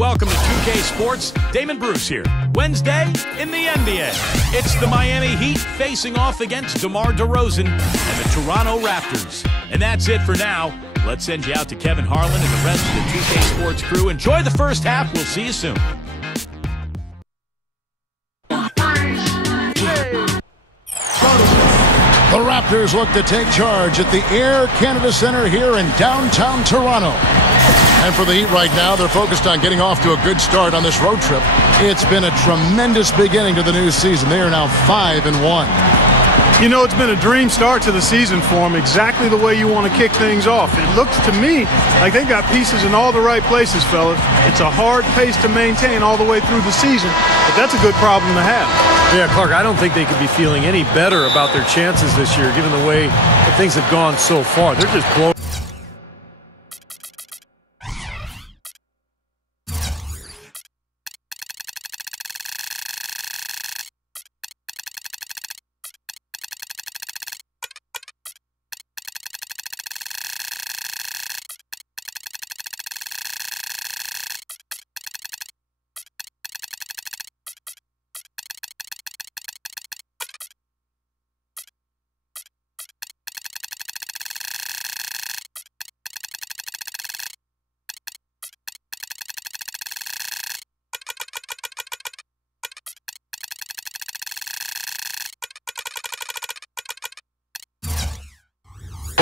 welcome to 2K Sports. Damon Bruce here. Wednesday in the NBA. It's the Miami Heat facing off against DeMar DeRozan and the Toronto Raptors. And that's it for now. Let's send you out to Kevin Harlan and the rest of the 2K Sports crew. Enjoy the first half. We'll see you soon. The Raptors look to take charge at the Air Canada Centre here in downtown Toronto. And for the Heat right now, they're focused on getting off to a good start on this road trip. It's been a tremendous beginning to the new season. They are now 5-1. You know, it's been a dream start to the season for them, exactly the way you want to kick things off. It looks to me like they've got pieces in all the right places, fellas. It's a hard pace to maintain all the way through the season, but that's a good problem to have. Yeah, Clark, I don't think they could be feeling any better about their chances this year, given the way that things have gone so far. They're just blowing.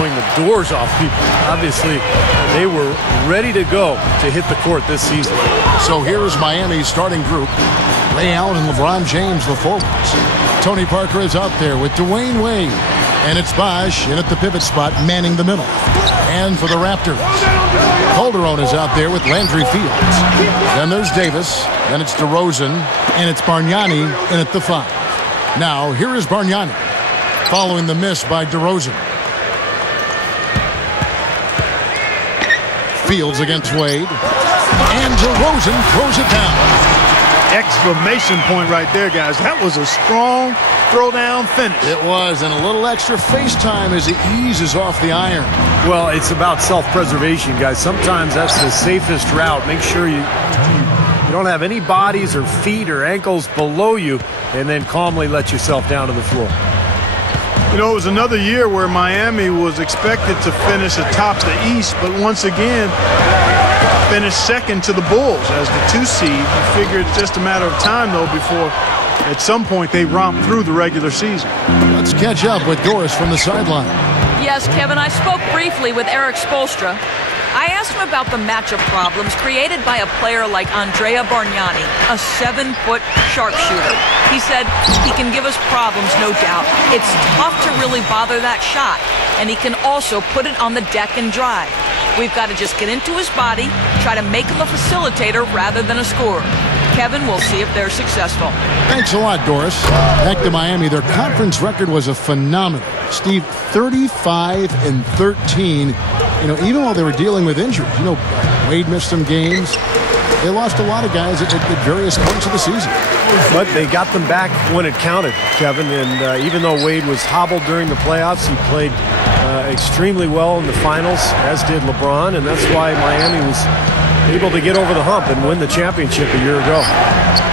The doors off people. Obviously, they were ready to go to hit the court this season. So here's Miami's starting group. Ray Allen and LeBron James, the forwards. Tony Parker is out there with Dwayne Wade. And it's Bosh in at the pivot spot, manning the middle. And for the Raptors, Calderon is out there with Landry Fields. Then there's Davis. Then it's DeRozan. And it's Bargnani in at the 5. Now, here is Bargnani, following the miss by DeRozan. Fields against Wade. And DeRozan throws it down. Exclamation point right there, guys. That was a strong throwdown finish. It was, and a little extra face time as he eases off the iron. Well, it's about self-preservation, guys. Sometimes that's the safest route. Make sure you don't have any bodies or feet or ankles below you, and then calmly let yourself down to the floor. You know, it was another year where Miami was expected to finish atop the East, but once again, finished second to the Bulls as the 2 seed. You figure it's just a matter of time, though, before at some point they romp through the regular season. Let's catch up with Doris from the sideline. Yes, Kevin, I spoke briefly with Eric Spoelstra. I asked him about the matchup problems created by a player like Andrea Bargnani, a 7-foot sharpshooter. He said he can give us problems, no doubt. It's tough to really bother that shot, and he can also put it on the deck and drive. We've got to just get into his body, try to make him a facilitator rather than a scorer. Kevin, we'll see if they're successful. Thanks a lot, Doris. Back to Miami. Their conference record was a phenomenal. Steve, 35-13. You know, even while they were dealing with injuries. You know, Wade missed some games. They lost a lot of guys at various points of the season. But they got them back when it counted, Kevin. And even though Wade was hobbled during the playoffs, he played extremely well in the finals, as did LeBron. And that's why Miami was able to get over the hump and win the championship a year ago.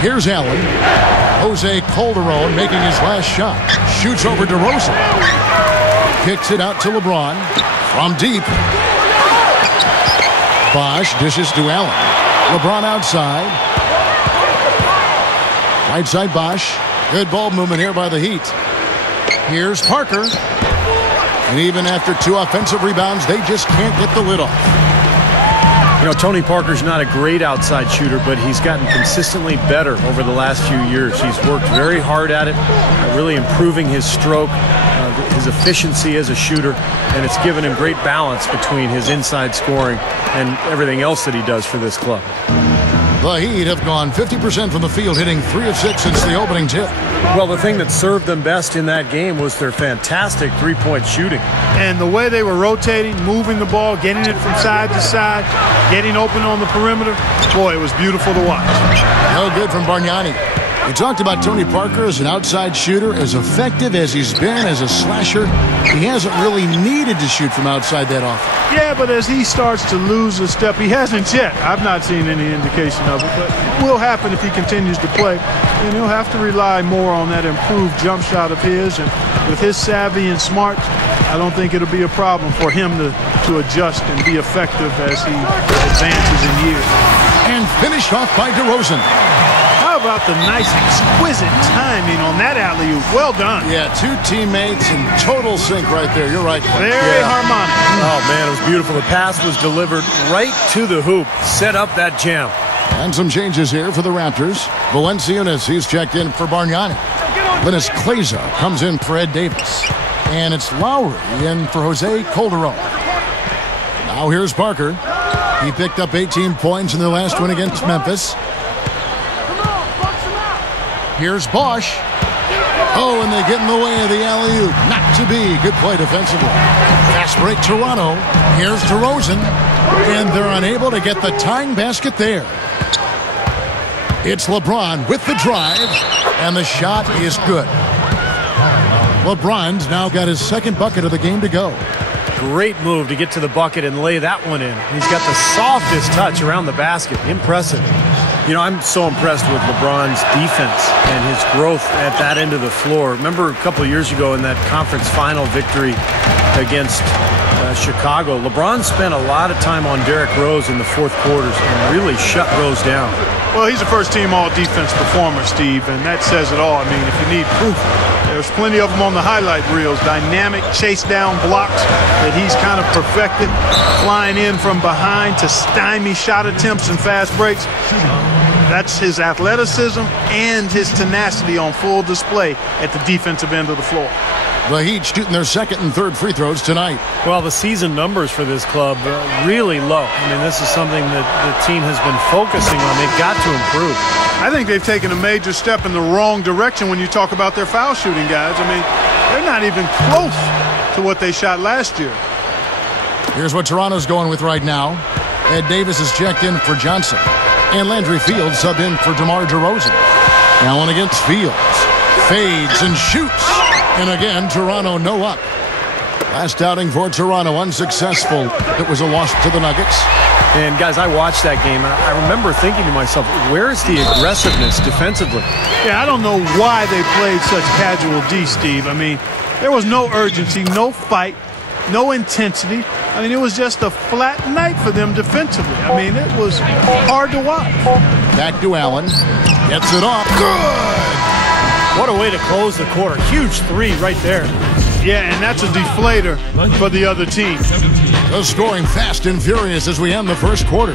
Here's Allen. Jose Calderon making his last shot. Shoots over DeRozan. Kicks it out to LeBron. From deep. Bosh dishes to Allen. LeBron outside. Right side Bosh. Good ball movement here by the Heat. Here's Parker. And even after 2 offensive rebounds, they just can't get the lid off. You know, Tony Parker's not a great outside shooter, but he's gotten consistently better over the last few years. He's worked very hard at it, really improving his stroke, his efficiency as a shooter, and it's given him great balance between his inside scoring and everything else that he does for this club. The Heat have gone 50% from the field, hitting 3 of 6 since the opening tip. Well, the thing that served them best in that game was their fantastic three-point shooting. And the way they were rotating, moving the ball, getting it from side to side, getting open on the perimeter, boy, it was beautiful to watch. No good from Bargnani. You talked about Tony Parker as an outside shooter, as effective as he's been as a slasher. He hasn't really needed to shoot from outside that often. Yeah, but as he starts to lose a step, he hasn't yet. I've not seen any indication of it, but it will happen if he continues to play. And he'll have to rely more on that improved jump shot of his. And with his savvy and smarts, I don't think it'll be a problem for him to adjust and be effective as he advances in years. And finished off by DeRozan. How about the nice, exquisite timing on that alley-oop? Well done. Yeah, two teammates in total sync right there. You're right. Very harmonic. Oh, man, it was beautiful. The pass was delivered right to the hoop. Set up that jam. And some changes here for the Raptors. Valanciunas, he's checked in for Bargnani. Linus Kleza comes in for Ed Davis. And it's Lowry in for Jose Calderon. Now here's Parker. He picked up 18 points in their last win against Memphis. Here's Bosch. Oh, and they get in the way of the alley-oop. Not to be. Good play defensively. Fast break Toronto. Here's DeRozan. And they're unable to get the tying basket there. It's LeBron with the drive. And the shot is good. LeBron's now got his second bucket of the game to go. Great move to get to the bucket and lay that one in. He's got the softest touch around the basket. Impressive. You know, I'm so impressed with LeBron's defense and his growth at that end of the floor. Remember a couple of years ago in that conference final victory against Chicago, LeBron spent a lot of time on Derrick Rose in the fourth quarters and really shut Rose down. Well, he's a first-team all-defense performer, Steve, and that says it all. I mean, if you need proof, there's plenty of them on the highlight reels. Dynamic chase-down blocks that he's kind of perfected, flying in from behind to stymie shot attempts and fast breaks. That's his athleticism and his tenacity on full display at the defensive end of the floor. The Heat shooting their second and third free throws tonight. Well, the season numbers for this club are really low. I mean, this is something that the team has been focusing on. They've got to improve. I think they've taken a major step in the wrong direction when you talk about their foul shooting, guys. I mean, they're not even close to what they shot last year. Here's what Toronto's going with right now. Ed Davis is checked in for Johnson. And Landry Fields sub in for DeMar DeRozan. Allen against Fields. Fades and shoots. And again, Toronto no up. Last outing for Toronto unsuccessful. It was a loss to the Nuggets. And guys, I watched that game and I remember thinking to myself, where's the aggressiveness defensively? Yeah, I don't know why they played such casual D, Steve. I mean, there was no urgency, no fight, no intensity. I mean, it was just a flat night for them defensively. I mean, it was hard to watch. Back to Allen. Gets it off. Good! What a way to close the quarter. Huge three right there. Yeah, and that's a deflator for the other team. The scoring fast and furious as we end the first quarter.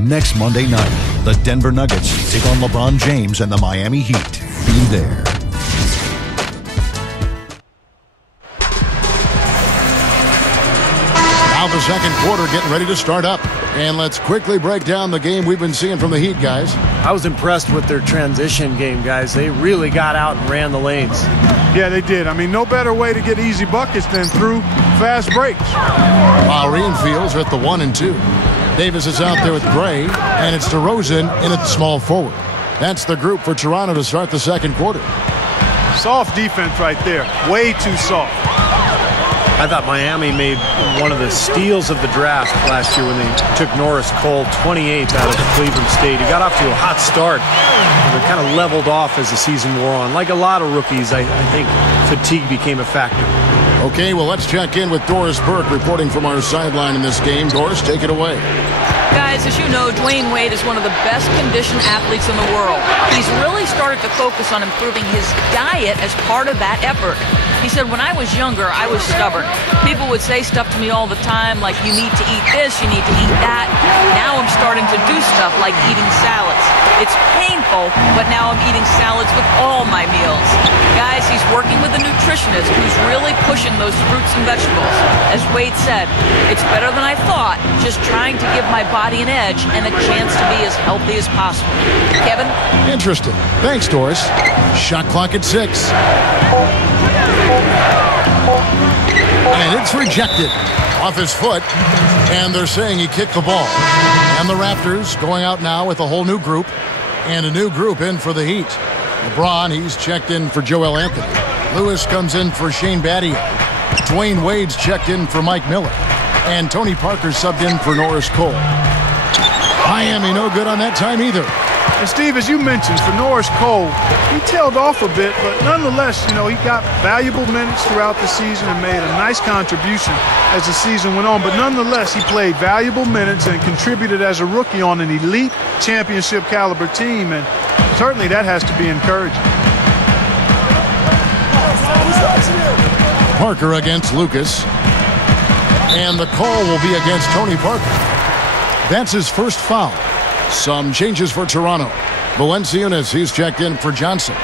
Next Monday night, the Denver Nuggets take on LeBron James and the Miami Heat. Be there. Now the second quarter getting ready to start up. And let's quickly break down the game we've been seeing from the Heat, guys. I was impressed with their transition game, guys. They really got out and ran the lanes. Yeah, they did. I mean, no better way to get easy buckets than through fast breaks. Lowry and Fields are at the 1 and 2. Davis is out there with Gray, and it's DeRozan in at small forward. That's the group for Toronto to start the second quarter. Soft defense right there. Way too soft. I thought Miami made one of the steals of the draft last year when they took Norris Cole 28th out of Cleveland State. He got off to a hot start. But kind of leveled off as the season wore on. Like a lot of rookies, I think fatigue became a factor. Okay, well, let's check in with Doris Burke reporting from our sideline in this game. Doris, take it away. Guys, as you know, Dwayne Wade is one of the best conditioned athletes in the world. He's really started to focus on improving his diet as part of that effort. He said, when I was younger, I was stubborn. People would say stuff to me all the time, like, you need to eat this, you need to eat that. Now I'm starting to do stuff like eating salads. It's painful, but now I'm eating salads with all my meals. Guys, he's working with a nutritionist who's really pushing those fruits and vegetables. As Wade said, it's better than I thought, just trying to give my body an edge and a chance to be as healthy as possible. Kevin? Interesting. Thanks, Doris. Shot clock at 6. And it's rejected off his foot. And they're saying he kicked the ball. And the Raptors going out now with a whole new group. And a new group in for the Heat. LeBron, he's checked in for Joel Anthony. Lewis comes in for Shane Battier. Dwayne Wade's checked in for Mike Miller. And Tony Parker subbed in for Norris Cole. Miami no good on that time either. And Steve, as you mentioned, for Norris Cole, he tailed off a bit, but nonetheless, he got valuable minutes throughout the season and made a nice contribution as the season went on. But nonetheless, he played valuable minutes and contributed as a rookie on an elite championship caliber team, and certainly that has to be encouraging. Parker against Lucas. And the call will be against Tony Parker. That's his first foul. Some changes for Toronto. Valanciunas, he's checked in for Johnson.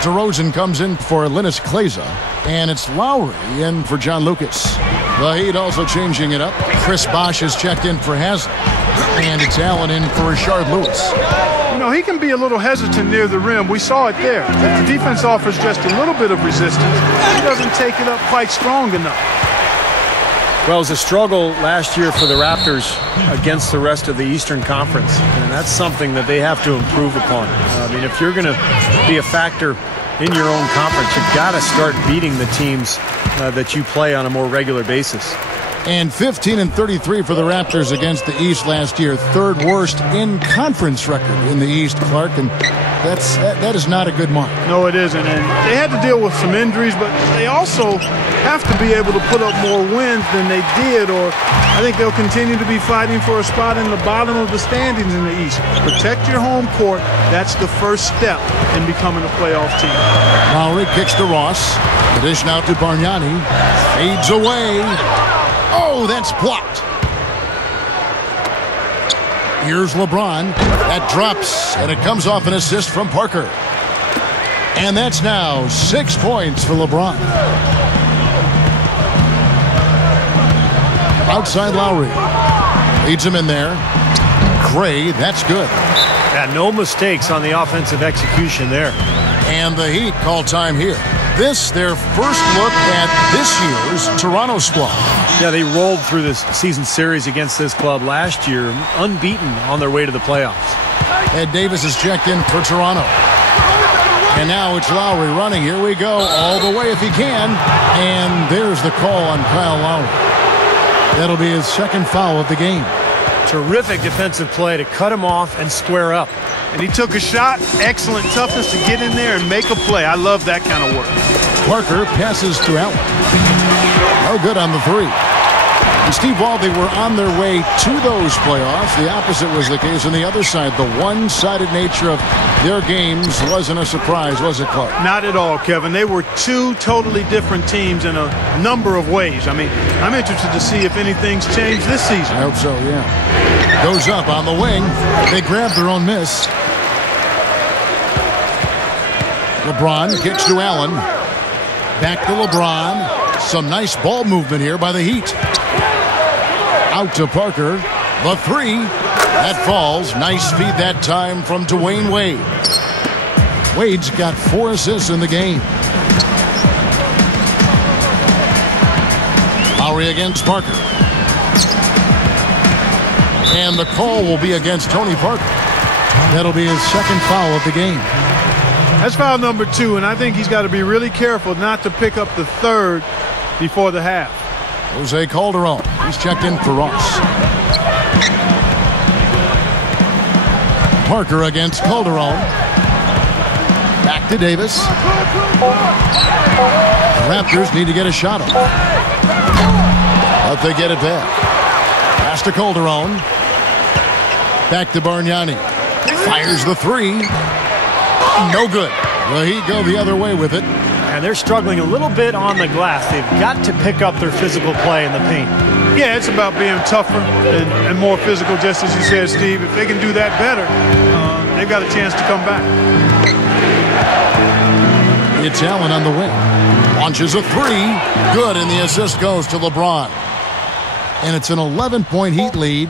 DeRozan comes in for Linus Kleza. And it's Lowry in for John Lucas. The Heat also changing it up. Chris Bosh is checked in for Haslem. And it's Allen in for Rashard Lewis. He can be a little hesitant near the rim. We saw it there. If the defense offers just a little bit of resistance, he doesn't take it up quite strong enough. Well, it was a struggle last year for the Raptors against the rest of the Eastern Conference, and that's something that they have to improve upon. If you're going to be a factor in your own conference, you've got to start beating the teams that you play on a more regular basis. And 15-33 for the Raptors against the East last year. Third worst in conference record in the East, Clark, and that is not a good mark. No, it isn't. And they had to deal with some injuries, but they also have to be able to put up more wins than they did, or I think they'll continue to be fighting for a spot in the bottom of the standings in the East. Protect your home court. That's the first step in becoming a playoff team. Lowry kicks to Ross. The dish now to Bargnani. Fades away. Oh, that's blocked. Here's LeBron. That drops, and it comes off an assist from Parker. And that's now 6 points for LeBron. Outside Lowry. Leads him in there. Gray, that's good. Yeah, no mistakes on the offensive execution there. And the Heat call time here. This, their first look at this year's Toronto squad. Yeah, they rolled through this season series against this club last year, unbeaten on their way to the playoffs. Ed Davis is checked in for Toronto. And now it's Lowry running. Here we go, all the way if he can. And there's the call on Kyle Lowry. That'll be his second foul of the game. Terrific defensive play to cut him off and square up. And he took a shot. Excellent toughness to get in there and make a play. I love that kind of work. Parker passes to Allen. No good on the three. And Steve Ball, they were on their way to those playoffs. The opposite was the case on the other side. The one-sided nature of their games wasn't a surprise, was it, Clark? Not at all, Kevin. They were two totally different teams in a number of ways. I'm interested to see if anything's changed this season. I hope so, yeah. Goes up on the wing. They grab their own miss. LeBron kicks to Allen. Back to LeBron. Some nice ball movement here by the Heat. Out to Parker. The three. That falls. Nice feed that time from Dwayne Wade. Wade's got 4 assists in the game. Lowry against Parker. And the call will be against Tony Parker. That'll be his second foul of the game. That's foul number 2, and I think he's got to be really careful not to pick up the third before the half. Jose Calderon. He's checked in for Ross. Parker against Calderon. Back to Davis. The Raptors need to get a shot off. But they get it back. Pass to Calderon. Back to Bargnani. Fires the three. No good. The Heat go the other way with it. And they're struggling a little bit on the glass. They've got to pick up their physical play in the paint. Yeah, it's about being tougher and more physical, just as you said, Steve. If they can do that better, they've got a chance to come back. It's Allen on the wing. Launches a three. Good, and the assist goes to LeBron. And it's an 11-point Heat lead.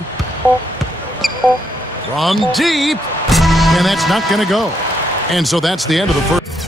From deep. And that's not going to go. And so that's the end of the first.